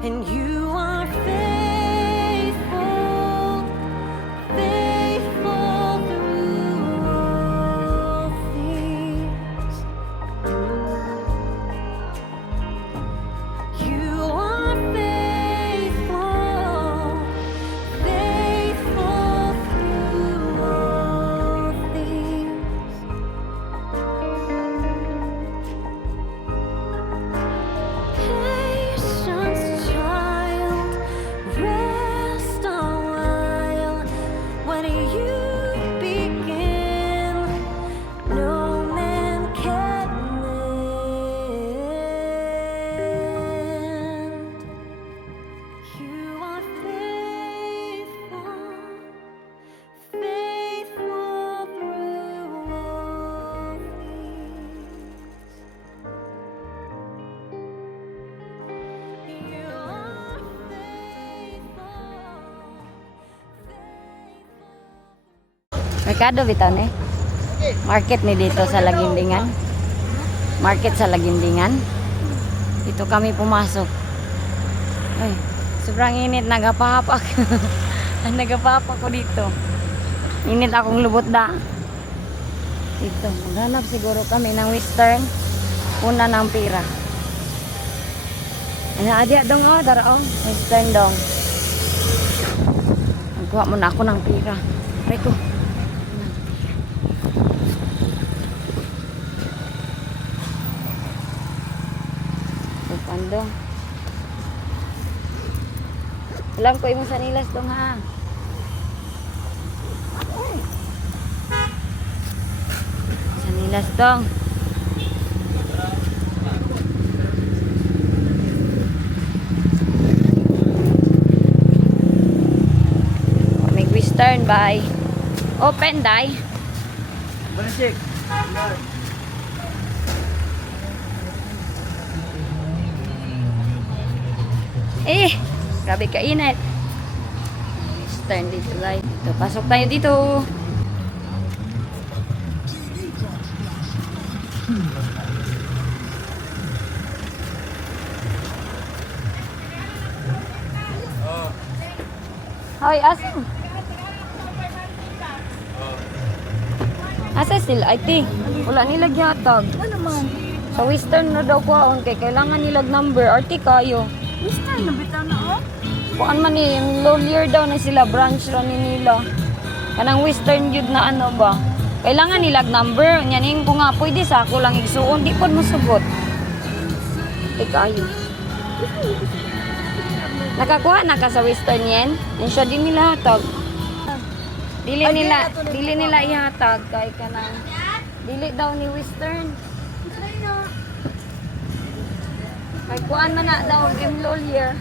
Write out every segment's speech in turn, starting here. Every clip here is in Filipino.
and you are faithful, faithful through all things. You are faithful, faithful through all things. Patience, child, rest a while. When you begin, no man can end. You are faithful, faithful through all things. You are faithful, faithful. Merkado bitaw ni. Market ni dito sa Lagindingan. Market sa Lagindingan. Dito kami pumasok. Ay, sobrang init, nagapahapak. Nagapahapak ko dito. Init akong lubot da. Dito, maghanap siguro kami ng Western. Una ng pira. Ano, adya dong oh, dara oh. Western dong. Magkuha muna ako ng pira. Aray ko. Pandong. Alam ko imong sanilas dong ha. Sanilas dong. May Western by open dai. Balisik. Eh, grabe kainit. Western dito guys. Dito, pasok tayo dito. Hoy, asan? Asa sila? Ay, ti. Wala nilag yatag. Ano man? Sa Western na daw kuhaon kay kailangan nilag number. Arti kayo. Western na bitaw na oh. Kuan man ni, lawyer daw na sila, branch ra ni nila. Kanang Western yun na ano ba? Kailangan nilag number. Nyaning ko nga, pwede sa ako lang igsuon. Di po mo sugot. Arti kayo. Nakakuha na ka sa Western yan? Yan siya din nila hatag. Dili nila ihatag kay kanang dili daw ni Western. Kay kuan man na daw yung lawyer.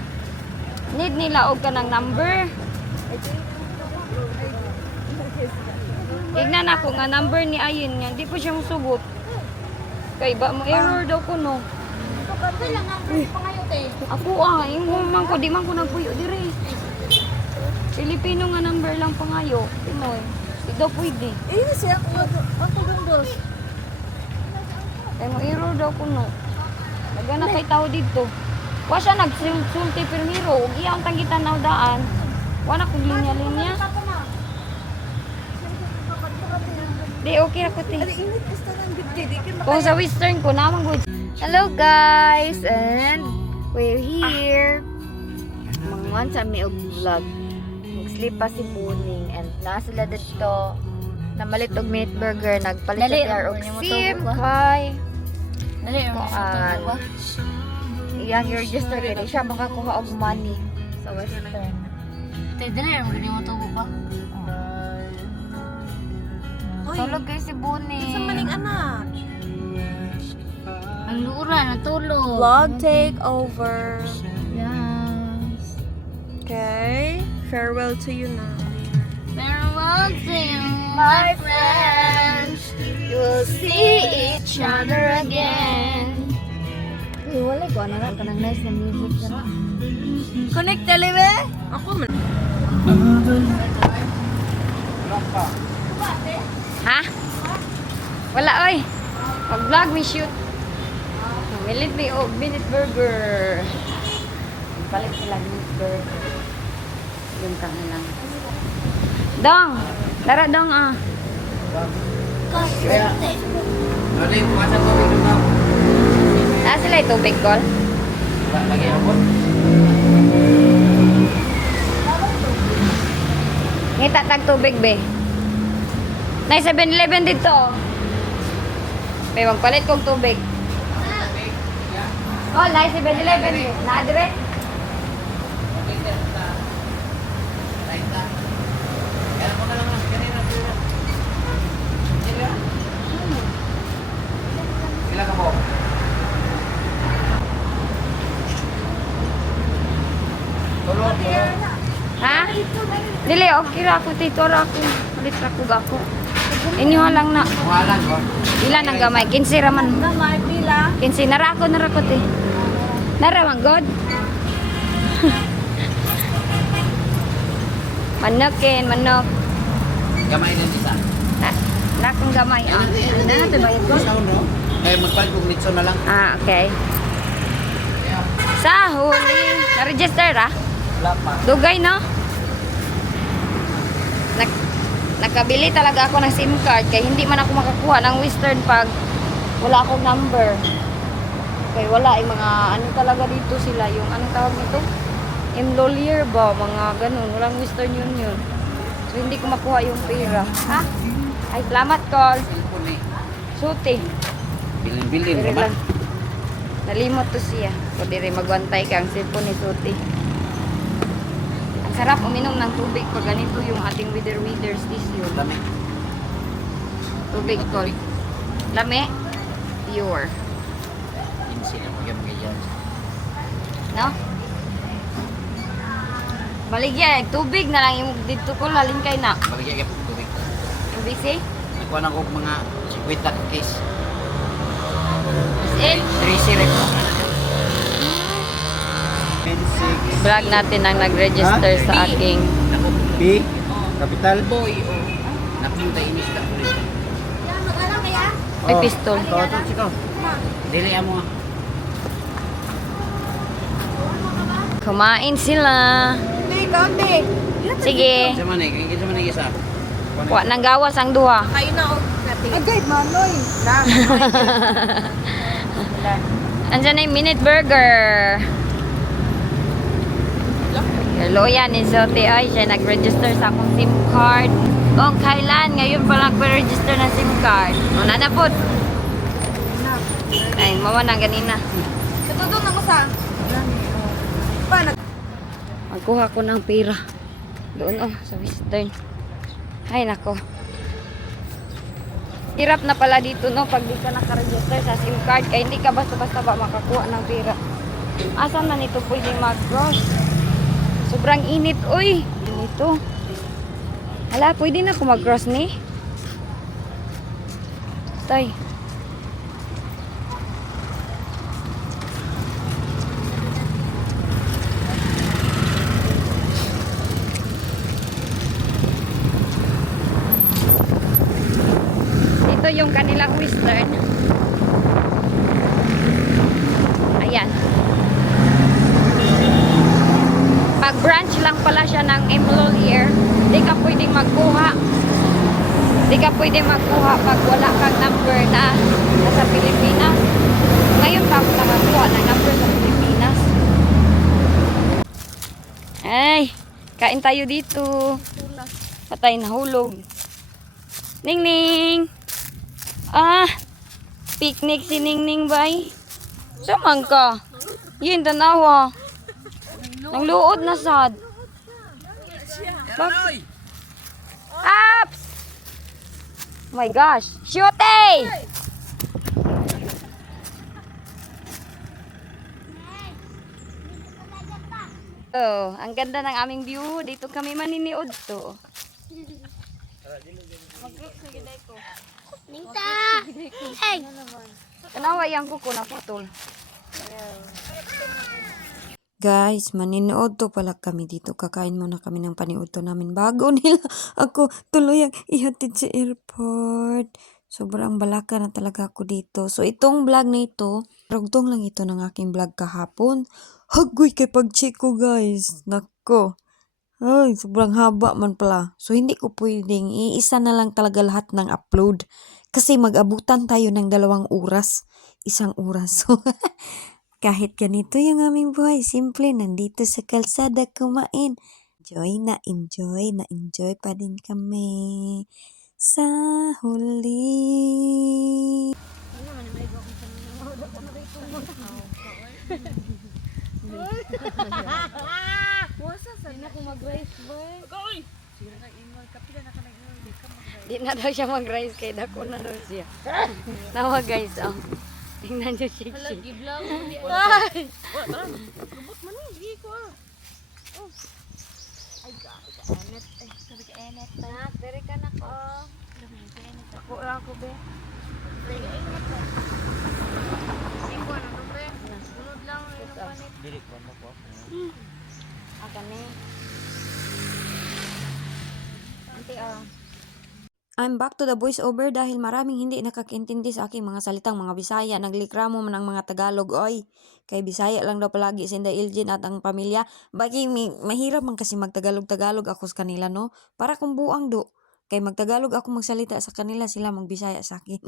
Need nila og kanang number. Tignan ako nga number ni Ayin nga, di po siya musugot. Kay ba mo error daw ko no. Ako ingong man ko di man ko nagpuyo dire. Filipino nga number lang pangayo. Pinoy. Di daw pwede. Eh, siya ako dong boss. Kay mo error daw ko no. Nagana kay tao dito. Wa siya nagsulti permiro ug iyang tangitan na daan. Wa na kog linya-linya. Di okay ako ti. Ari init basta nang di Kung sa Western ko naman good. Hello guys and we're here. Mangwan sa mi og vlog. Mag-sleep pa si Buning and na sila dito. Namalit og meat burger, nagpalit siya og sim kay. Dali Kuan. Iyang register kay di siya makakuha og money sa Western. Tay dali mo gani mo tubo ba? Tulog kay si Buning. Sa maning anak. Ang lura natulog. Vlog take over. Yes. Okay. Farewell to you now. Farewell to you, my friends. You'll see each other again. Uy, wala ko na kanang nice na music na. Connect telewe? Ako man. Ha? Wala oy. Pag-vlog me shoot. Milit me og minute burger. Palit sila beef burger. Yung kanilang. Dong! Tara dong ah. Kaya, ano yung kumasan ko dito na? Saan sila yung tubig, Col? Lagi ako. Ngita tag tubig, be. Nay, 7-Eleven dito. Be, magpalit kong tubig. Oh, nay, 7-Eleven. Na-adre? Kaya mo na lang ah. Kanina. Ilan ka po? Tulog. Ha? Dili, okay ra ako, tito ra ako. Palit ra ko gako. Inyo lang na. Kungalan ko. Ilan ang gamay? 15 raman. Gamay, pila. 15 nara ko te. Nara man god. Manok. Gamay din isa. Na kung gamay. Ah. Na natin bayad ko? Sound no? Kaya magpalit kong nitso na lang. Ah, okay. Sa huli. Na-register ah? Wala pa. Dugay no? Nakabili talaga ako ng SIM card kaya hindi man ako makakuha ng Western pag wala akong number. Kaya wala yung mga ano talaga dito sila, yung anong tawag nito? Employer ba? Mga ganun. Walang Western Union. So hindi ko makuha yung pera. Ha? Ay, salamat, Col. Cellphone eh. Suti. Bilin-bilin Diri naman. lang. Nalimot to siya. O diri magwantay ka ang cellphone ni Suti. Ang sarap uminom ng tubig pag ganito yung ating wither station. Dami. Tubig, Col. Lami. Pure. Insi na mag-gamay. No? Baligya, tubig na lang yung dito ko halin kay na. Bagay kaya tubig. Yung busy? Nagkuha na ko mga 50 case. Is it? 3 syrup. Vlog natin ang nag-register sa aking B. Capital. Boy. Napunta inis na. may pistol. Ito, chiko. Dili mo. Kumain sila. Kaunti. Sige. Sa man eh. Kaya sa man eh isa. Wa nang gawas ang duha. Kayo na og natin. Agay, manoy. Na. Andiyan na yung minute burger. Hello yan ni Zote. Ay, siya nag-register sa akong SIM card. Kung kailan, ngayon pa nag-register ng SIM card. Una na po. Ay, mawa na ganina. Katudong na ko sa. Pa, Magkuha ko ng pera. Doon sa Western. Ay, nako. Hirap na pala dito, no? Pag di ka nakaregister sa SIM card, kaya hindi ka basta-basta ba makakuha ng pera. Asan na nito pwede mag-cross? Sobrang init, uy. Dito. Hala, pwede na ako mag-cross ni. Tay. Ito yung kanilang Western. Ayan. Pag branch lang pala siya ng employer, di ka pwedeng magkuha. Di ka pwedeng magkuha pag wala kang number na nasa Pilipinas. Ngayon pa ako nakakuha ng number sa Pilipinas. Ay, kain tayo dito. Patay na hulog. Ning Ning. Ah, picnic si Ning Ning bay. Saman ka? Yun tanawa. Nang luod na sad. Apps! Oh my gosh. Shooty! Oh, ang ganda ng aming view. Dito kami maniniod to. Ninta! Hey! Tanawa yang kuko na putol. Guys, maninood to pala kami dito. Kakain muna kami ng paniudto namin bago nila ako tuluyang ihatid sa airport. Sobrang balaka na talaga ako dito. So, itong vlog na ito, rugtong lang ito ng aking vlog kahapon. Hagoy kay pag-check ko guys. Nako. Ay, sobrang haba man pala. So, hindi ko pwedeng iisa na lang talaga lahat ng upload. Kasi mag-abutan tayo ng 2 oras. 1 oras. So, kahit ganito yung aming buhay, simple, nandito sa kalsada kumain. Enjoy na enjoy pa din kami. Sa huli. Wasa sa na ko mag-rice boy. Di na daw siya mag-rice kay dako na daw siya. Nawa guys, oh. Tingnan niyo shake. Giblaw di. Ay! Lubot man ni, sige ko ah. Oh. Ay God, enet. Ay, sabi ka enet. Nak, dere ka na ko. Ako lang ko be. Dere enet ba? Iko na number. Sunod lang yung panit. Dili ko mo po. Aka ni. Ante ah. I'm back to the voiceover dahil maraming hindi nakakaintindi sa aking mga salitang mga Bisaya. Naglikramo man ang mga Tagalog. Oy, kay Bisaya lang daw palagi si Inday Iljen at ang pamilya. Bagay, mahirap man kasi magtagalog-tagalog ako sa kanila, no? Para kung buang do. Kay magtagalog ako magsalita sa kanila, sila magbisaya sa akin.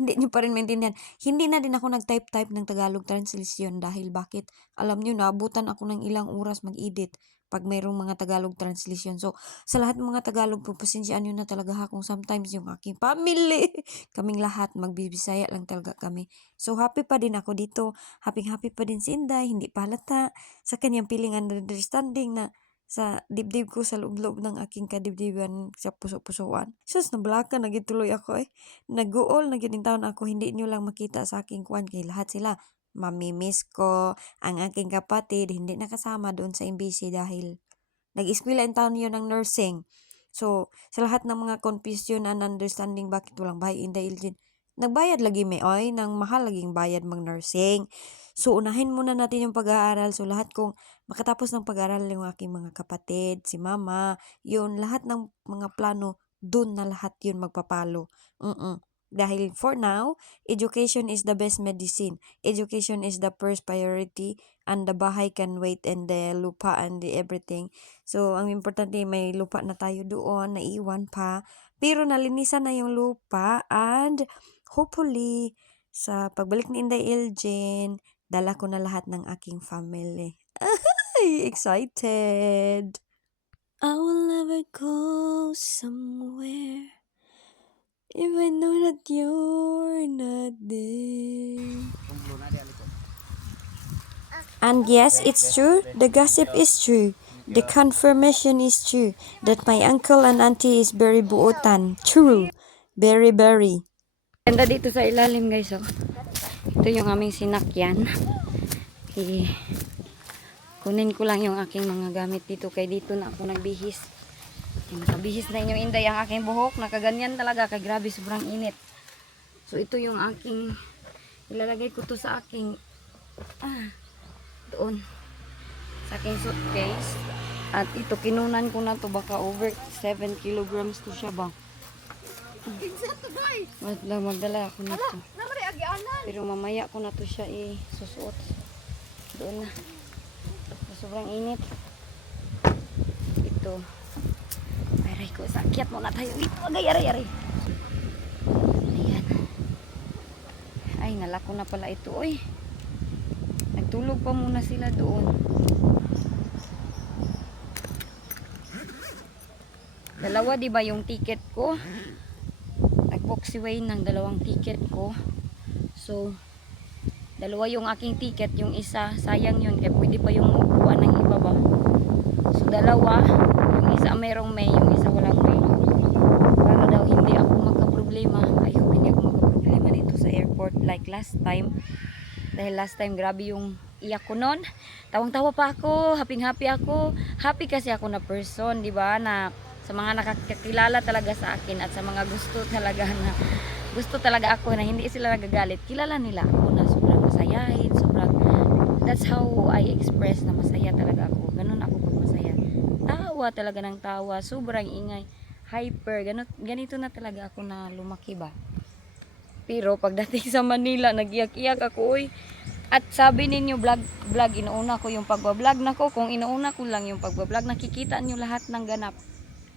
Hindi niyo pa rin maintindihan. Hindi na din ako nag-type ng Tagalog translation dahil bakit? Alam niyo, naabutan ako ng ilang oras mag-edit pag mayroong mga Tagalog translation. So, sa lahat ng mga Tagalog, pagpasensyaan nyo na talaga ha kung sometimes yung aking family, kaming lahat, magbibisaya lang talaga kami. So, happy pa din ako dito. Happy pa din si Inday, hindi pa halata sa kanyang feeling and understanding na sa dibdib ko sa loob-loob ng aking kadibdiban sa puso-pusuan. Sus, nablaka, nagituloy ako eh. Nag-uol, taon ako, hindi nyo lang makita sa aking kwan kay lahat sila. Mamimiss ko ang aking kapatid, hindi nakasama doon sa MBC dahil nag-eskwela in taon yun ng nursing. So, sa lahat ng mga confusion and understanding bakit walang bayad in Iljen, nagbayad lagi may oy, ng mahal laging bayad mag-nursing. So, unahin muna natin yung pag-aaral. So, lahat kong makatapos ng pag-aaral yung aking mga kapatid, si mama, yun, lahat ng mga plano, doon na lahat yun magpapalo. Dahil for now, education is the best medicine. Education is the first priority and the bahay can wait and the lupa and the everything. So, ang importante may lupa na tayo doon, naiwan pa. Pero nalinisan na yung lupa and hopefully sa pagbalik ni Inday Iljen, dala ko na lahat ng aking family. Ay, excited! I will never go somewhere if I know that you're not there. And yes, it's true. The gossip is true. The confirmation is true. That my uncle and auntie is very buutan. True. Very, very. Ganda dito sa ilalim guys, oh. Ito yung aming sinakyan. Kunin ko lang yung aking mga gamit dito kay dito na ako nagbihis. Nakabihis na inyong Inday ang aking buhok. Nakaganyan talaga kay grabe sobrang init. So ito yung aking ilalagay ko to sa aking doon sa aking suitcase. At ito kinunan ko na to baka over 7 kilograms to siya ba. Magdala ako nito. Pero mamaya ko na to siya susuot. Doon na. Sobrang init. Ito. Aray ko, sakyat muna tayo dito. Agay. Ayan. Ay, nalako na pala ito. Uy. Nagtulog pa muna sila doon. Dalawa, di ba yung ticket ko? Nag-book si Wayne ng 2 ticket ko. So, 2 yung aking ticket. Yung isa, sayang yun. Kaya pwede pa yung kuha ng iba ba? So, 2. Yung isa merong may, yung isa walang may. Para daw hindi ako magka-problema. I hope hindi ako magka-problema dito sa airport like last time. Dahil last time, grabe yung iyak ko nun. Tawang-tawa pa ako. Happy ako. Happy kasi ako na person, di ba? Na sa mga nakakilala talaga sa akin at sa mga gusto talaga ako na hindi sila nagagalit. Kilala nila ako na sobrang masayahin. That's how I express na masaya talaga ako. Ganun ako pag masaya. Tawa talaga ng tawa. Sobrang ingay. Hyper. Ganito na talaga ako na lumaki ba. Pero pagdating sa Manila, nag-iyak-iyak ako. Uy, At sabi ninyo vlog, inuuna ko yung pagbablog nako. Kung inuuna ko lang yung pagbablog, nakikita nyo lahat ng ganap.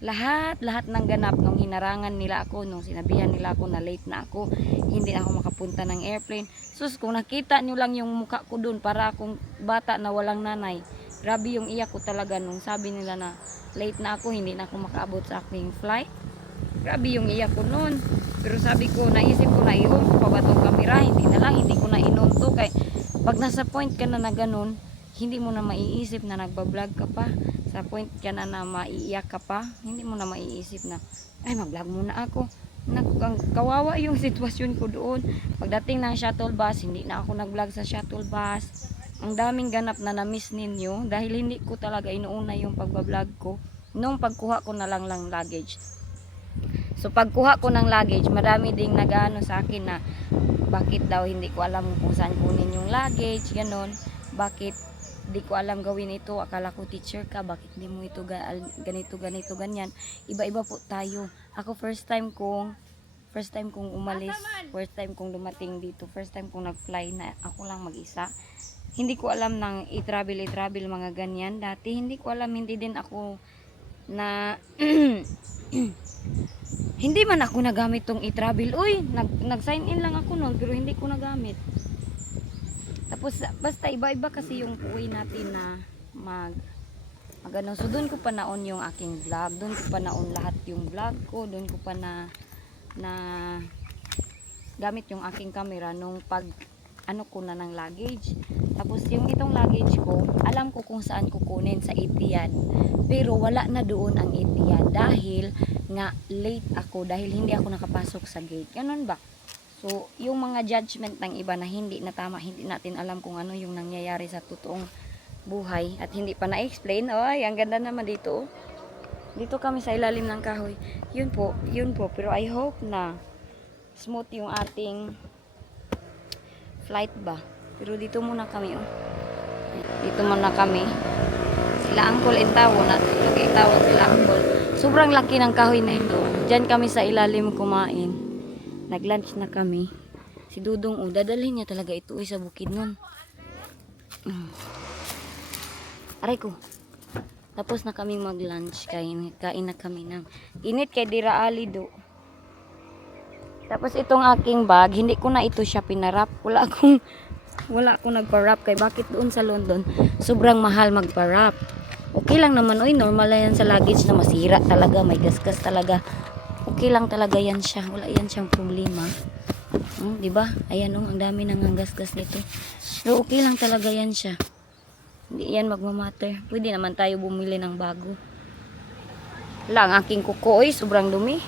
Lahat ng ganap nung hinarangan nila ako, nung sinabihan nila ako na late na ako, hindi na ako makapunta ng airplane. Sus, kung nakita nyo lang yung mukha ko dun, para akong bata na walang nanay. Grabe yung iyak ko talaga nung sabi nila na late na ako, hindi na ako makaabot sa aking flight. Grabe yung iyak ko nun. Pero sabi ko, naisip ko na i-on ko pa ba itong camera, hindi na lang, hindi ko na in-on to. Kaya pag nasa point ka na ganun, hindi mo na maiisip na nagbablog ka pa. Sa point ka na maiiyak ka pa, hindi mo na maiisip na, ay mag-vlog muna ako. Kawawa yung sitwasyon ko doon. Pagdating ng shuttle bus, hindi na ako nag-vlog sa shuttle bus. Ang daming ganap na na-miss ninyo dahil hindi ko talaga inuuna yung pagbablog ko nung pagkuha ko na lang luggage. So pagkuha ko ng luggage, marami ding nag-ano sa akin na bakit daw hindi ko alam kung saan kunin yung luggage, ganon. Bakit di ko alam gawin ito, akala ko teacher ka, bakit di mo ito ganito, ganyan. Iba-iba po tayo. Ako first time kong umalis, first time kong dumating dito, first time kong nag-fly na ako lang mag-isa. Hindi ko alam ng i-travel mga ganyan. Dati hindi ko alam, hindi din ako na hindi man ako nagamit tong i-travel. Uy, nag-sign in lang ako noon pero hindi ko nagamit. Tapos basta iba-iba kasi yung uwi natin na magano. So doon ko pa naon yung aking vlog, doon ko pa naon lahat yung vlog ko, doon ko pa na gamit yung aking camera nung pag ano ko na ng luggage. Tapos yung itong luggage ko, alam ko kung saan kukunin sa Etihad. Pero wala na doon ang Etihad dahil nga late ako, dahil hindi ako nakapasok sa gate. Ganun ba? So, yung mga judgment ng iba na hindi na tama, hindi natin alam kung ano yung nangyayari sa totoong buhay at hindi pa na-explain. Ay, ang ganda naman dito. Dito kami sa ilalim ng kahoy. Yun po. Pero I hope na smooth yung ating flight ba. Pero dito muna kami, oh. Dito muna kami. Sila Angkol Intawo na. Itawo sila Angkol. Sobrang laki ng kahoy na ito. Diyan kami sa ilalim kumain. Nag-lunch na kami. Si Dudong, oh, dadalhin niya talaga ito sa bukid nun. Aray ko. Tapos na kami mag-lunch. Kain na kami ng init kay Dira Ali do. Tapos itong aking bag, hindi ko na ito siya pinarap. Wala akong nagpa-wrap. Kay bakit doon sa London, sobrang mahal magpa-wrap. Okay lang naman, oy, normal lang yan sa luggage na masira talaga, may gasgas talaga. Okay lang talaga yan siya. Wala yan siyang problema. Di ba? Ayan, ang dami nang gasgas nito. Pero okay lang talaga yan siya. Hindi yan magmamatter. Pwede naman tayo bumili ng bago. Wala, ang aking kuko, oy, sobrang dumi.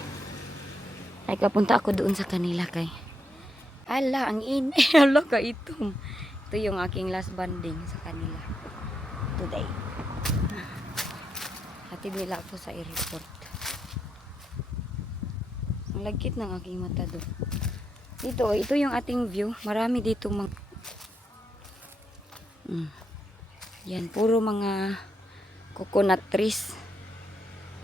Ay, kapunta ako doon sa kanila kay. Ala, ang ala ka ito. Ito yung aking last banding sa kanila. Today. Hatid nila ako sa airport. Ang lagkit ng aking mata doon. Dito, ito yung ating view. Marami dito yan, puro mga coconut trees.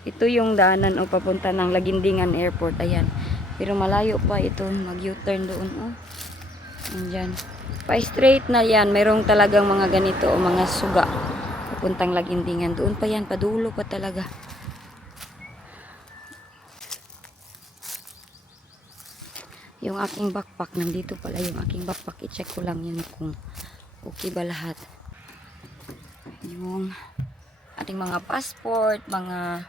Ito yung daanan o papunta ng Lagindingan Airport. Ayan. Pero malayo pa ito. Mag-U-turn doon. Oh. Andyan. Pa-straight na yan. Mayroong talagang mga ganito o mga suga. Papuntang Lagindingan. Doon pa yan. Padulo pa talaga. Yung aking backpack. Nandito pala yung aking backpack. I-check ko lang yun kung okay ba lahat. Yung ating mga passport, mga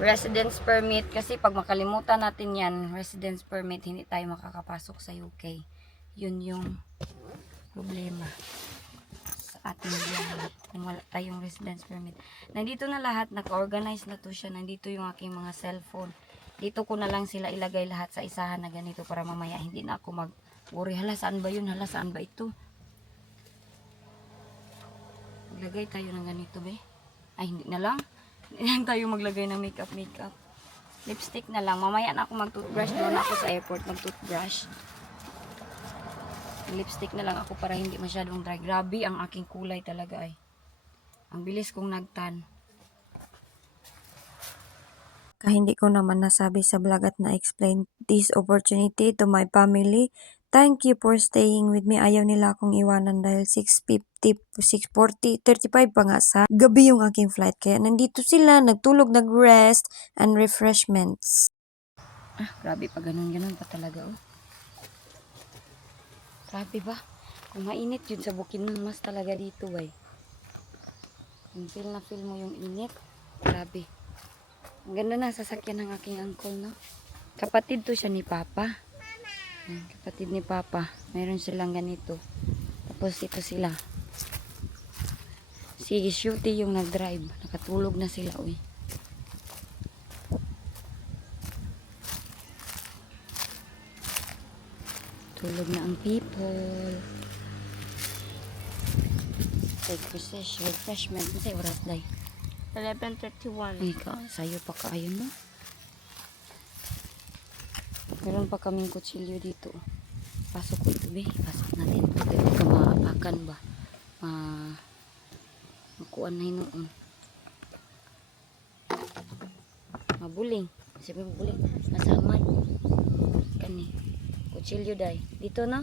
residence permit, kasi pag makalimutan natin yan, residence permit, hindi tayo makakapasok sa UK. Yun yung problema sa ating biyahe kung wala tayong residence permit. Nandito na lahat, naka-organize na to siya. Nandito yung aking mga cellphone. Dito ko na lang sila ilagay lahat sa isahan na ganito para mamaya hindi na ako mag-worry. Hala, saan ba yun? Hala, saan ba ito? Maglagay tayo ng ganito, be. Ay, hindi na lang. Hindi lang tayo maglagay ng makeup. Lipstick na lang. Mamaya na ako mag-toothbrush. Doon ako sa airport mag-toothbrush. Lipstick na lang ako para hindi masyadong dry. Grabe ang aking kulay talaga ay. Ang bilis kong nagtan. Hindi ko naman nasabi sa vlog at na-explain this opportunity to my family Thank you for staying with me. Ayaw nila akong iwanan dahil 6:50, 6:40, 35 pa nga sa gabi yung aking flight. Kaya nandito sila, nagtulog, nag-rest, and refreshments. Grabe pa ganun pa talaga oh. Grabe ba? Kung mainit yun sa Bukidnon mas talaga dito bay. Yung feel mo yung init. Grabe. Ang ganda na sasakyan ng aking uncle no. Kapatid to siya ni Papa. Kapatid ni Papa. Mayroon silang ganito. Tapos ito sila. Si Shooty yung nag-drive. Nakatulog na sila uy. Tulog na ang people. Take refreshment. Masay oras day. 11:31. Ay ka, sayo pa kayo no? Meron pa kaming kutsilyo dito. Pasok ko ito be. Pasok natin. Hindi ka maapakan ba? Makuan na hinoon. Mabuling. Sabi mabuling. Masamad. Kani. Kutsilyo day. Dito na?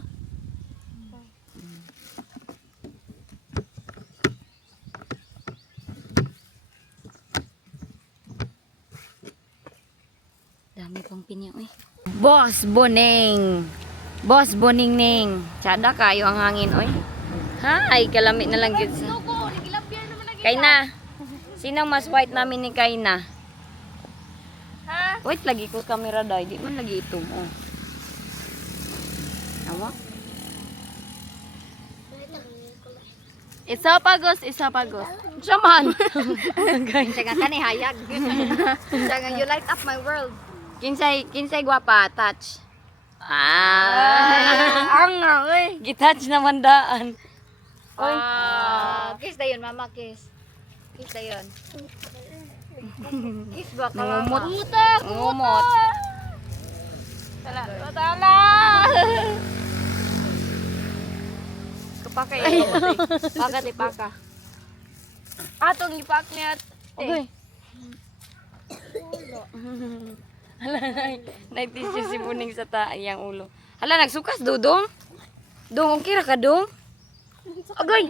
Dami pang pinya eh. Boss Boning. Boss Boning Ning. Sada kayo ang hangin oy. Hi, kalamit na lang gyud sa. Kayna. Sinang mas white namin ni Kayna? Ha? Wait lagi ko camera day. Di man lagi ito mo. Awa? Isa pagos. Saman. Tsaka kani hayag. Tsaka you light up my world. Kinsay guwapa touch. Ang nga, uy. Gitouch naman daan. Kiss na yun, mama, kiss. Kiss na yun. Kiss ba ka, mama? Ngumot. Ngumot. Tala! Kapaka yun. Paka. Atong ipak niya. Okay. Hala, nag-tissue si Buning sa taayang ulo. Hala, nagsukas, Dudong? Dong, okay ra ka, Dong? Agay,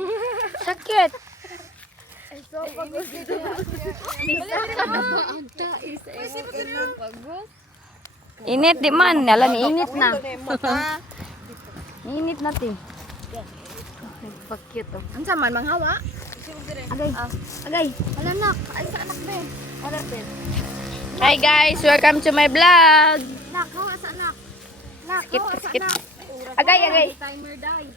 sakit. Init di man, hala, init na. Init na, ti. Pag-cute, oh. Ang saman, manghawa? Agay, agay. Wala nak. Ay, sa anak be. Anak be. Hi guys, welcome to my vlog. Nak, hawa sa anak. Nak, hawa sa Skip. anak. Agay. Timer die.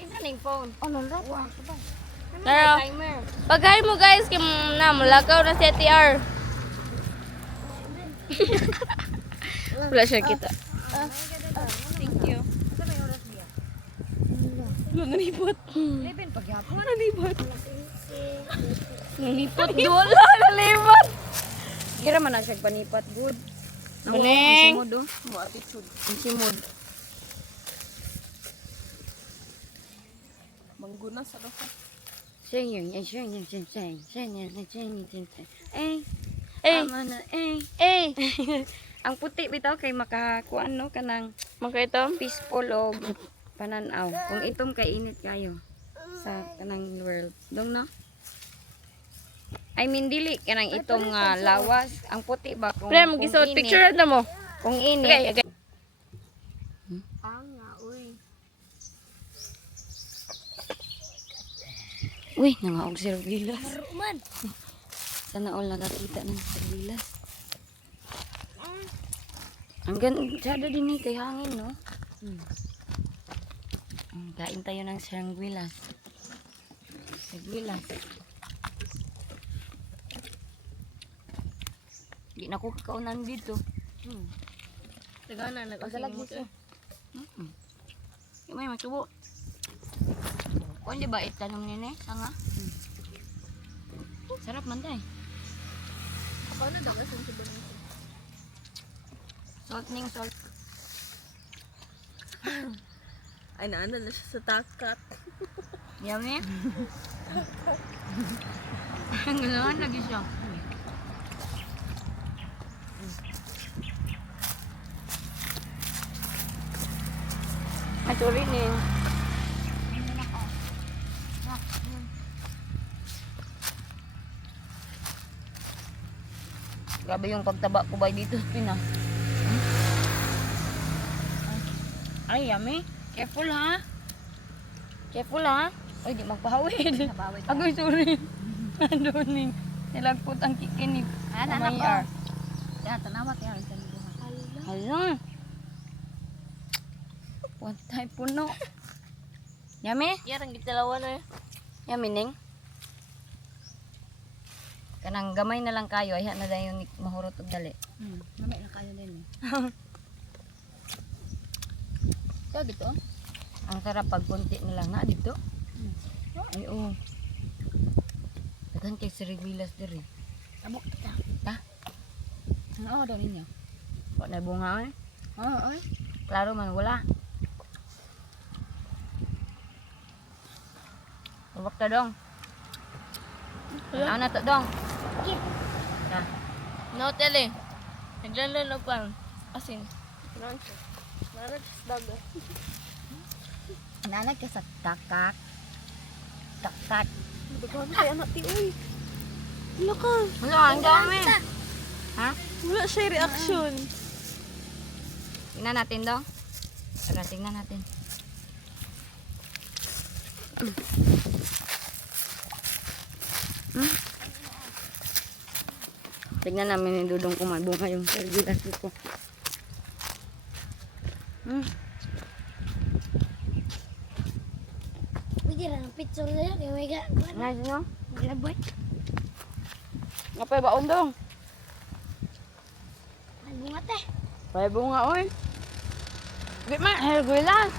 Kinsa ning phone? Oh, lala. Pero, paghay mo guys, kim na mulakaw na si TR. Wala siya kita. Thank you. Nanipot. Nanipot doon. Nanipot. Kira man na siya panipat, good. Buneng. Ang simod, oh. Ang simod. Mangguna sa doon. Ang puti bitaw kay makakuan no kanang Maka ito? peaceful og pananaw. Kung itom kay init kayo sa kanang world. Dong no? I mean dili kanang itom nga lawas. Ang puti ba kung Pre, mag-isuot picture na mo. Kung init. Okay. Uy, nangaog si Rubilas. Sana all nakakita ng sardilas. Ang ganda din eh, kay hangin, no? Kain tayo ng sarangwilas. Sarangwilas. Hindi na ako kakaunan dito. Tagana, Pagdalag dito. Yung may matubo. Kung di ba itanong nini? Sanga? Sarap man tayo. Ako na daw, saan si Buneng? Salt ning salt. Ay, naanda na siya sa takat. Yummy. Ang gano'n lagi siya. sorry ning. Grabe yung pagtaba ko ba dito sa Pinas. Ay, yummy. Careful ha. Careful ha. Ay, di magpahawid. Agoy, sorry. Ano ning. Nilagpot ang kikinig. Anak ko. Mayar. Yan, tanawat yan. Hala. One time puno. Yummy? Yarang gitalawa na. Yummy ning. Kanang gamay na lang kayo, ay na dayon mahurot og dali. Mamay na kayo din. Ito dito? Ang sarap pag konti na lang na dito. Ay oo. Dagan kay sirigwilas diri. Abok kita. Ta? Oo, daw ninyo. Wa na bunga ay. Oo, oy. Klaro man wala. Ubak ta dong. Ano na to dong? Na. No, tele. Naglalag pa. Asin. Nanag ka sa takak. Takak. Bagaan kaya anak ti, uy. Wala ka. Wala, ang dami. Ha? Wala siya reaction. Tingnan natin dong. Tara, tingnan natin. Tingnan namin ni Dudong kung may bunga yung sargilas ko. Pwede lang ang picture na yan. May ga. Nice, no? Wala boy. Ngapay baon dong. Ay, bunga te. May bunga, oy. Di man, sargilas.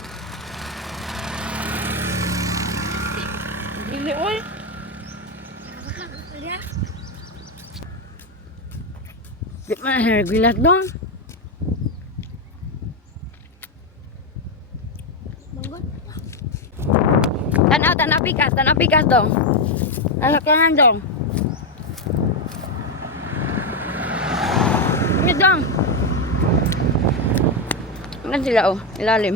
Dili, oy. Wala. Di man, sargilas dong. Manggon. Tanaw pikas dong. Alakanan dong. Ini dong. Ano sila oh, ilalim.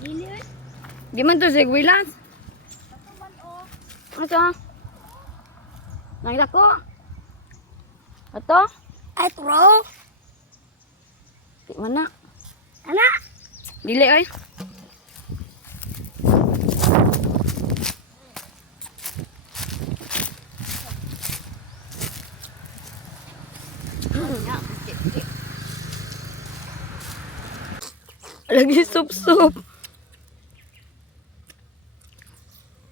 Dili eh. Di man to sigwilas. Ano to? Nakita ko. Ato? Ay, turo. Di man na. Anak. Dili oy. Lagi sup-sup.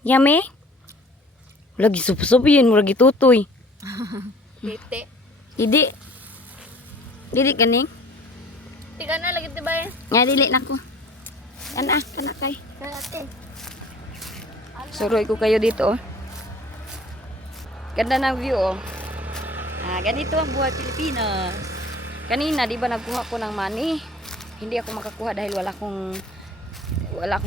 Yummy? Lagi sup-sup yun, lagi tutoy. Tite. Didi. Didi kaning. Tiga na lagi tiba eh. Nga dili na ko. Kana kay. Kalate. Suroy ko kayo dito oh. Ganda ng view oh. Ganito ang buhay Pilipinas. Kanina di ba nagkuha ko ng money? Hindi ako makakuha dahil wala akong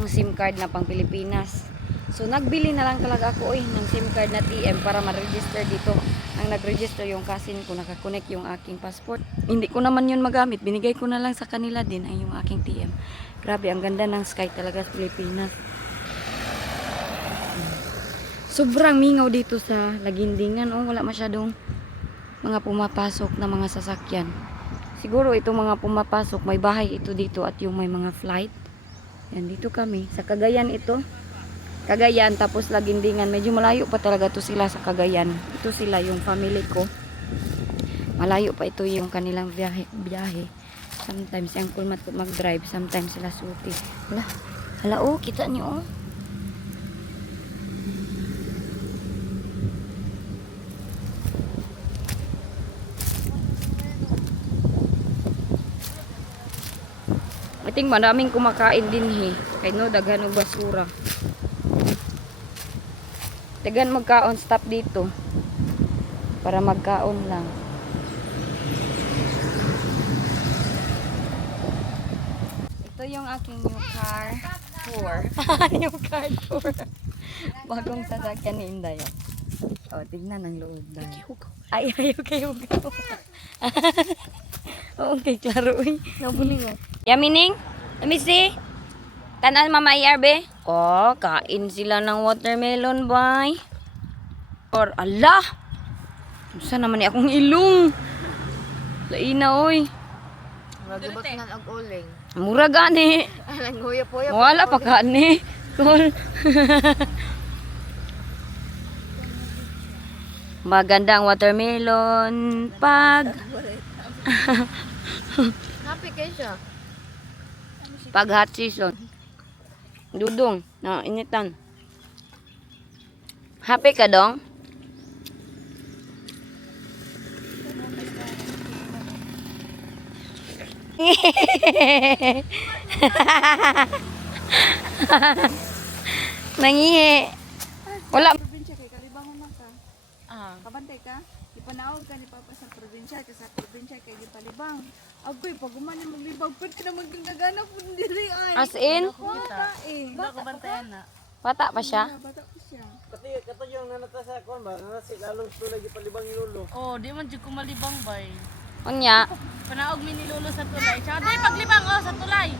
SIM card na pang Pilipinas. So nagbili na lang talaga ako ng SIM card na TM para ma-register dito. Ang nag-register yung cousin ko, nakakonect yung aking passport. Hindi ko naman yun magamit, binigay ko na lang sa kanila din ay yung aking TM. Grabe, ang ganda ng sky talaga sa Pilipinas. Sobrang mingaw dito sa Lagindingan. Oh, wala masyadong mga pumapasok na mga sasakyan. Siguro itong mga pumapasok, may bahay ito dito at yung may mga flight. Yan, dito kami. Sa Cagayan ito. Cagayan, tapos Lagindingan. Medyo malayo pa talaga to sila sa Cagayan. Ito sila, yung family ko. Malayo pa ito yung kanilang biyahe. Sometimes, yung kulmat ko mag-drive. Sometimes sila suti. Hala, oh, kita niyo, oh. I think maraming kumakain din kay no daghan og basura. Daghan magkaon stop dito para magkaon lang. Ito yung aking new car tour. New car tour. Bagong sasakyan ni Inday. Oh, tignan ang loob na. Ay, okay. Okay, klaro. Nabuling oh. Yummy, Ning? Let me see. Tanan Mama IRB? Oh, kain sila ng watermelon, bay. Or, ala! Saan naman ni akong ilong? Laina, oy. Magibot nga ang uling. Mura gani. Alang huyap-huyap. Wala pa kani. Cool. Magandang watermelon pag Happy kayo siya. pag hot season. Dudong na initan. Happy ka dong? Nangihi. Wala. Probinsya kay kalibangon man ka. Kabantay ka. Ipanaog ka ni Papa sa probinsya kay sa probinsya kay gipalibang. Agoy pag umani maglibang pud ka na magdagana pud diri ay. As in, Bata eh. Baka bantayan na. bata pa siya. Bata ko siya. Kato yung nanata sa kuan ba? Nanasi lalong tulay yung palibang ilulo. Oh, di man jud ko malibang bay. Unya, Panaog mi ni Lolo sa tulay. Tsaka di paglibang oh sa tulay.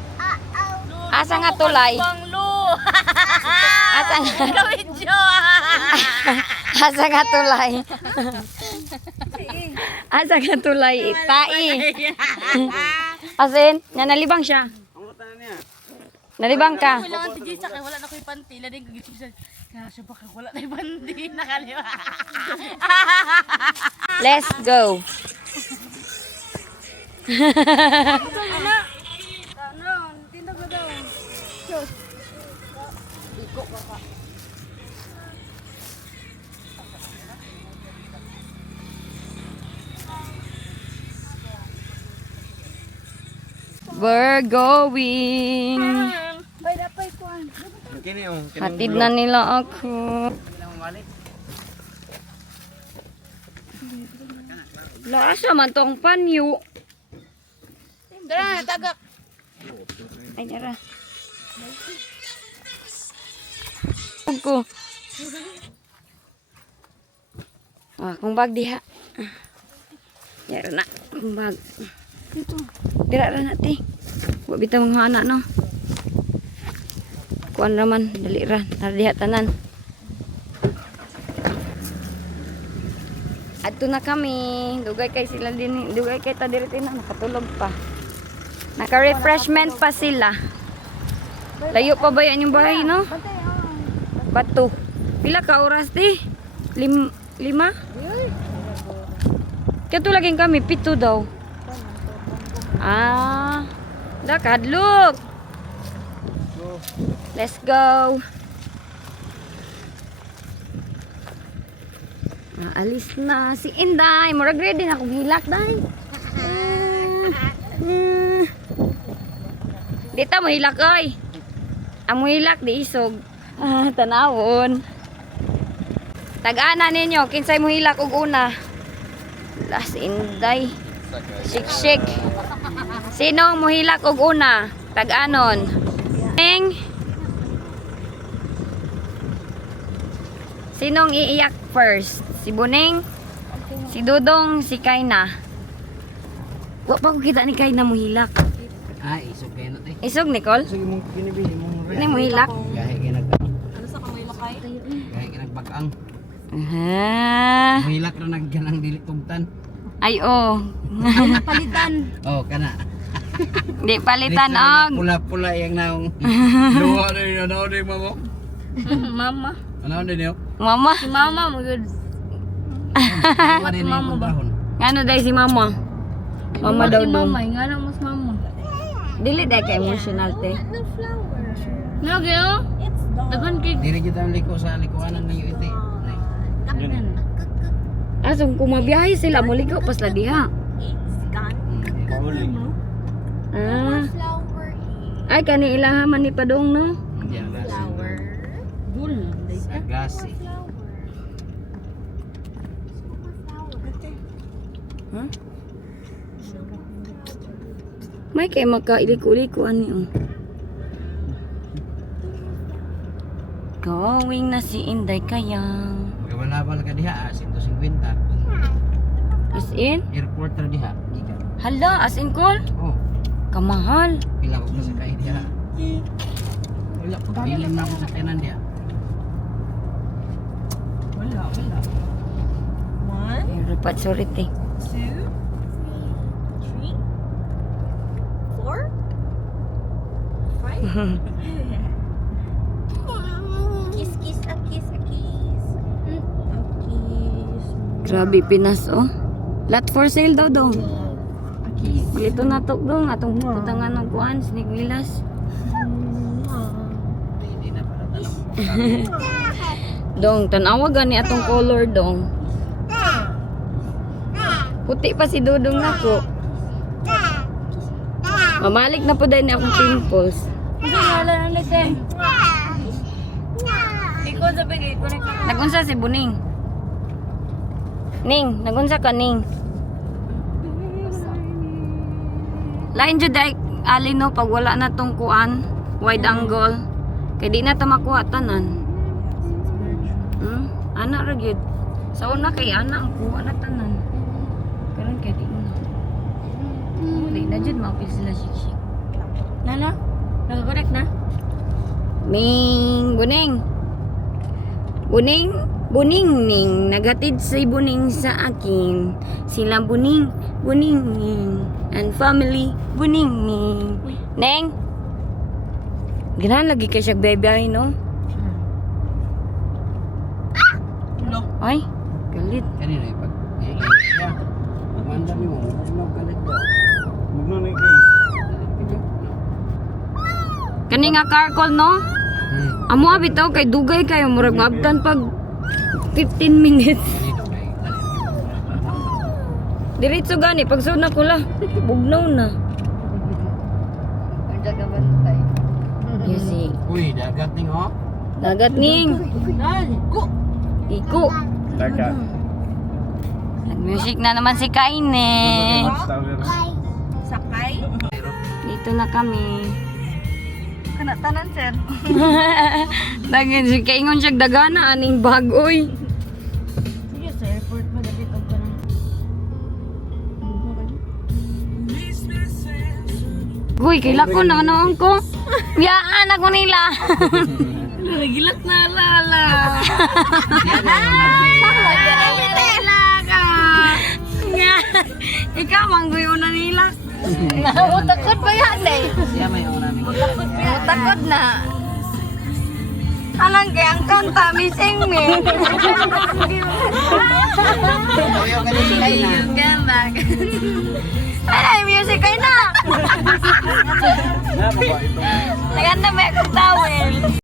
Lolo, asa nga tulay? Bang lo. Asa nga, Kawidyo. asa nga tulay? Asa nga tulay? Tai. As in, nga nalibang siya. Ang tanan niya. Nalibang ka. Kailangan ti Jisa kay wala na ko'y panty. Lading ko gito siya. Kaya siya pa kay wala na panty. Nakaliwa. Let's go. Ano, tindag na daw. Diyos. We're going. Bay dapat kuan. Kini yung Hatid na nila ako. Laasa man tong panyo. Tara, tagak. Ay, nara. Ko. Kung bag diha. Yara na. Kung bag. Dira ra na ti. Wa bitaw mga anak no. Kuan raman dali ra. Diha tanan. Adto na kami. Dugay kay sila din. Dugay kay ta diri na nakatulog pa. Naka-refreshment pa sila. Layo pa ba yan yung bahay, no? Bato. Pila ka oras, di? Lima? Kaya to laging kami, 7 daw. Kadlok. Let's go. Alis na si Inday. Murag ready na akong hilak, day. Dita mo hilak, oy. Amo hilak di isog. Tanawon. Tag-ana ninyo, kinsay mo hilak og una. Las Inday. Shik. Sino mo hilak og una? Tag-anon. Eng. Sinong iiyak first? Si Buning, si Dudong, si Kaina. Wa pa ko kita ni Kaina mo hilak. Ay, isog kayo na te. Isog, Nicole? Sige mong kinibili mong Ini mo hilak? Gahe kayo Ano sa kamay lakay? Gahe kayo nagpag-ang. Aha. Mahilak na nagganang dili tugtan. Ay, oh. Palitan. Oh, kana. Di palitan, og. Pula-pula yung naong. Luwa na yun. Ano na yung mamo? Mama. Ano na yun? Mama. Si mama mo good. Ano na yung dahon? Ano dahil si mama? Mama daw Si dong. mama, nga na mas mama. Dili dahil ka emotional, te. Lagi oh. Dagan kay Dili kita ang liko sa likuanan ng UIT. Asong kumabiyahe sila, muligaw pas la diha. Ah. Ay, kani ilahaman ni Padong, no? Sagasi. Huh? May kay makailiko-liko ani oh. Going na si Inday kayang. Magkabalabal ka diha, 150. As in? Airport na diha. Gikan. Hala, as in call? Oh, Kamahal. pila ko sa kay diha. Wala po. Bilang na ako sa kanan dia. Wala. One, Rupat surit eh. 2, 3, 4, 5. Kiss, kiss, a kiss, a kiss. A kiss. Grabe, Pinas, oh. Lot for sale daw, dong. Ito na to, dong. Atong putangan ng kuan, Snake Villas. Hindi na para tanong. Dong, tanawa gani atong color, dong. Puti pa si Dudong nako. Mamalik na po dahil akong pimples. Ikaw sabi kayo, connect ka. Nagunsa si Buning. Ning, nagunsa ka, Ning. Lain jud ay ali no pag wala na tong kuan, wide angle. Kay di na ta makuha tanan. Ana ra gyud. Sa una kay ana ang kuha na tanan. Karon kay di na. Di na jud maapil sila shik. Nana? Nag-connect na? Ning, Buning. Buning, Buning ning, nagatid si Buning sa akin. Sila Buning, Buning ning, and family, Buning ning. Neng, ganahan lagi kay siya bebe no? Ulo. Ay, galit. Kanina ipag. Ya. Manda ni mo. Mo galit daw. Magnonoy kayo. Kani nga car call no? Amo abitaw kay dugay kayo murag maabtan pag 15 minutes. Dito kay galit. Diretso gani pag suna ko la. Bugnaw na. Yes, si Uy, dagat ning oh. dagat ning. Iko. Dagat. Nag-music na naman si Kaine. Watchtower. Sakay? Dito na kami. Kanatanan, sir. Dagin si Kaingon siya dagana aning bagoy. Sige, sa airport madapit ang kanang. Guy, kaila ko na ano ko. Yaan ako nila. Nagilak na lala. Ikaw ang guyo na nila. Mutakot ba yan eh? Siya may una ning. Takot na. Alang kaya ang kanta, missing me. Ayaw galit sila na. Come back. Ay, music kayo na. Nga ba ito? Naganda may akong towel.